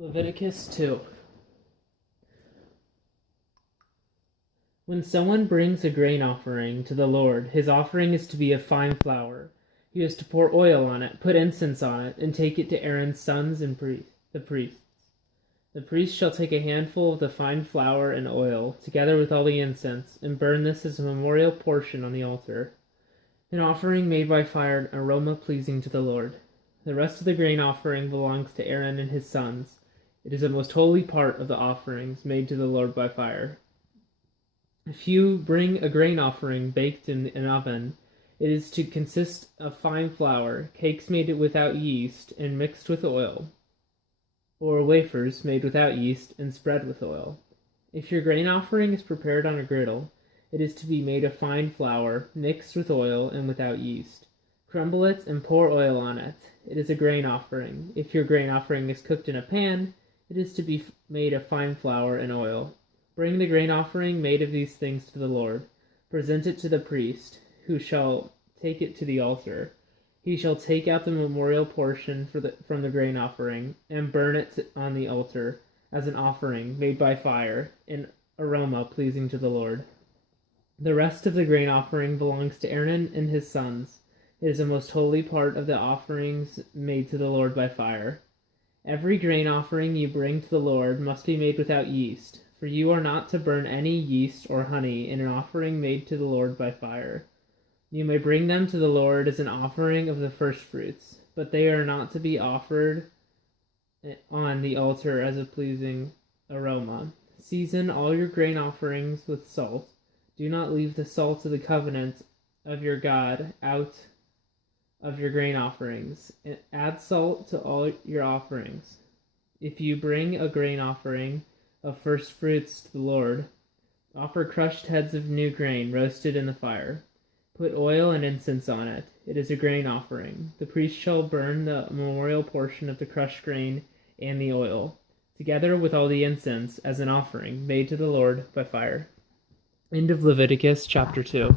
Leviticus 2. When someone brings a grain offering to the Lord, his offering is to be of fine flour. He is to pour oil on it, put incense on it, and take it to Aaron's sons and the priests. The priest shall take a handful of the fine flour and oil, together with all the incense, and burn this as a memorial portion on the altar, an offering made by fire, an aroma pleasing to the Lord. The rest of the grain offering belongs to Aaron and his sons. It is a most holy part of the offerings made to the Lord by fire. If you bring a grain offering baked in an oven, it is to consist of fine flour, cakes made without yeast and mixed with oil, or wafers made without yeast and spread with oil. If your grain offering is prepared on a griddle, it is to be made of fine flour, mixed with oil and without yeast. Crumble it and pour oil on it. It is a grain offering. If your grain offering is cooked in a pan, it is to be made of fine flour and oil. Bring the grain offering made of these things to the Lord. Present it to the priest, who shall take it to the altar. He shall take out the memorial portion from the grain offering, and burn it on the altar as an offering made by fire, an aroma pleasing to the Lord. The rest of the grain offering belongs to Aaron and his sons. It is a most holy part of the offerings made to the Lord by fire. Every grain offering you bring to the Lord must be made without yeast, for you are not to burn any yeast or honey in an offering made to the Lord by fire. You may bring them to the Lord as an offering of the firstfruits, but they are not to be offered on the altar as a pleasing aroma. Season all your grain offerings with salt. Do not leave the salt of the covenant of your God out of your grain offerings. Add salt to all your offerings. If you bring a grain offering of first fruits to the Lord, offer crushed heads of new grain roasted in the fire. Put oil and incense on it. It is a grain offering. The priest shall burn the memorial portion of the crushed grain and the oil, together with all the incense, as an offering made to the Lord by fire. End of Leviticus chapter 2.